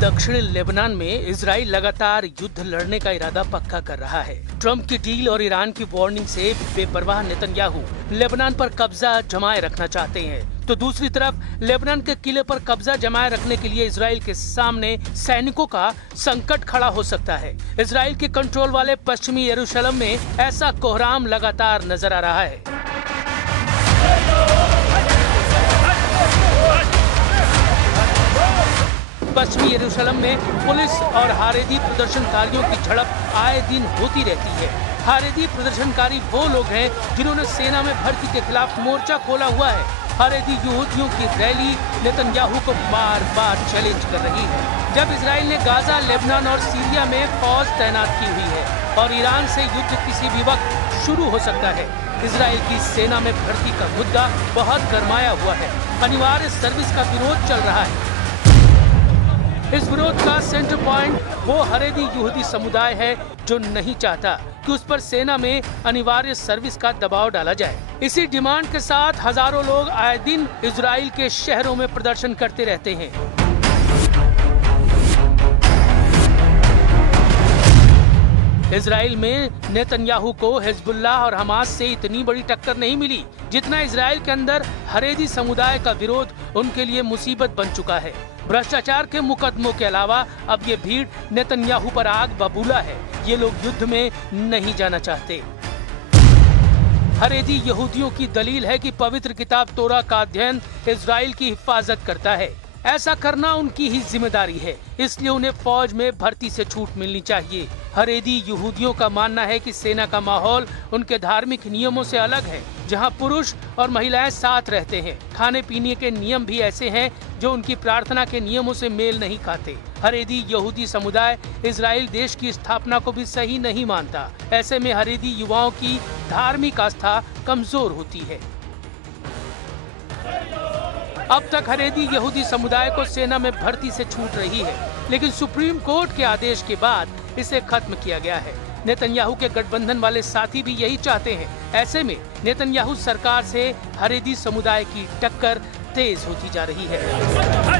दक्षिण लेबनान में इजराइल लगातार युद्ध लड़ने का इरादा पक्का कर रहा है। ट्रंप की डील और ईरान की वार्निंग से बेपरवाह नेतन्याहू लेबनान पर कब्जा जमाए रखना चाहते हैं, तो दूसरी तरफ लेबनान के किले पर कब्जा जमाए रखने के लिए इजराइल के सामने सैनिकों का संकट खड़ा हो सकता है। इजराइल के कंट्रोल वाले पश्चिमी यरूशलेम में ऐसा कोहराम लगातार नजर आ रहा है। पश्चिमी यरूशलेम में पुलिस और हारेदी प्रदर्शनकारियों की झड़प आए दिन होती रहती है। हारेदी प्रदर्शनकारी वो लोग हैं जिन्होंने सेना में भर्ती के खिलाफ मोर्चा खोला हुआ है। हारेदी यहूदियों की रैली नेतन्याहू को बार बार चैलेंज कर रही है। जब इजराइल ने गाजा, लेबनान और सीरिया में फौज तैनात की हुई है और ईरान से युद्ध किसी भी वक्त शुरू हो सकता है, इजराइल की सेना में भर्ती का मुद्दा बहुत गरमाया हुआ है। अनिवार्य सर्विस का विरोध चल रहा है। इस विरोध का सेंटर पॉइंट वो हारेदी यहूदी समुदाय है जो नहीं चाहता कि उस पर सेना में अनिवार्य सर्विस का दबाव डाला जाए। इसी डिमांड के साथ हजारों लोग आए दिन इजराइल के शहरों में प्रदर्शन करते रहते हैं। इजराइल में नेतन्याहू को हिजबुल्लाह और हमास से इतनी बड़ी टक्कर नहीं मिली जितना इजराइल के अंदर हारेदी समुदाय का विरोध उनके लिए मुसीबत बन चुका है। भ्रष्टाचार के मुकदमों के अलावा अब ये भीड़ नेतन्याहू पर आग बबूला है। ये लोग युद्ध में नहीं जाना चाहते। हारेदी यहूदियों की दलील है कि पवित्र किताब तोरा का अध्ययन इजराइल की हिफाजत करता है। ऐसा करना उनकी ही जिम्मेदारी है, इसलिए उन्हें फौज में भर्ती से छूट मिलनी चाहिए। हारेदी यहूदियों का मानना है कि सेना का माहौल उनके धार्मिक नियमों से अलग है, जहां पुरुष और महिलाएं साथ रहते हैं। खाने पीने के नियम भी ऐसे हैं जो उनकी प्रार्थना के नियमों से मेल नहीं खाते। हारेदी यहूदी समुदाय इजराइल देश की स्थापना को भी सही नहीं मानता। ऐसे में हारेदी युवाओं की धार्मिक आस्था कमजोर होती है। अब तक हारेदी यहूदी समुदाय को सेना में भर्ती से छूट रही है, लेकिन सुप्रीम कोर्ट के आदेश के बाद इसे खत्म किया गया है। नेतन्याहू के गठबंधन वाले साथी भी यही चाहते हैं। ऐसे में नेतन्याहू सरकार से हारेदी समुदाय की टक्कर तेज होती जा रही है।